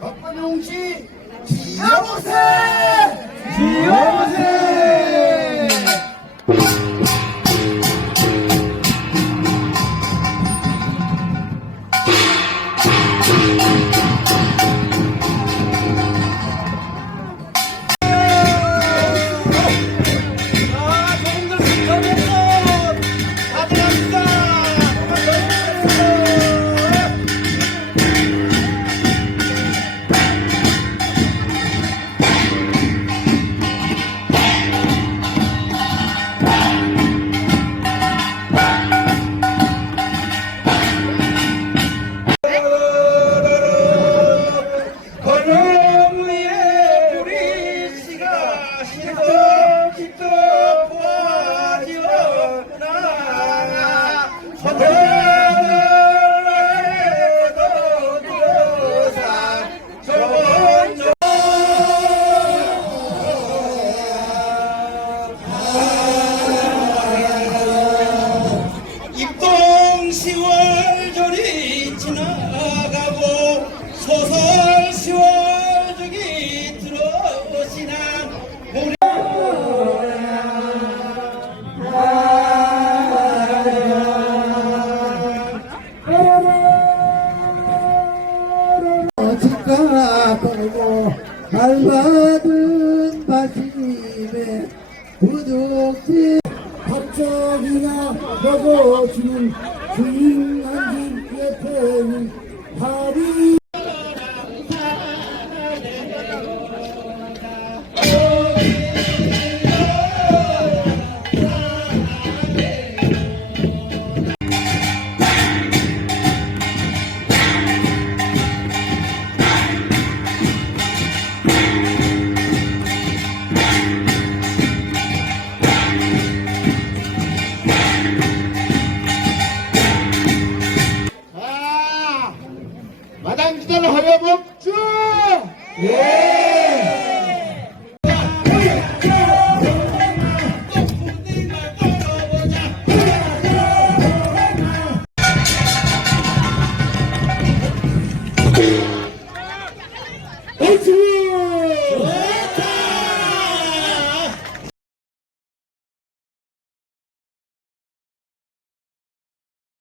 박관용씨 지어보세! 지어보세! 갈받은 바심에 부족지. 갑자기나 먹어주는 주인 한집 옆에 있는 밥이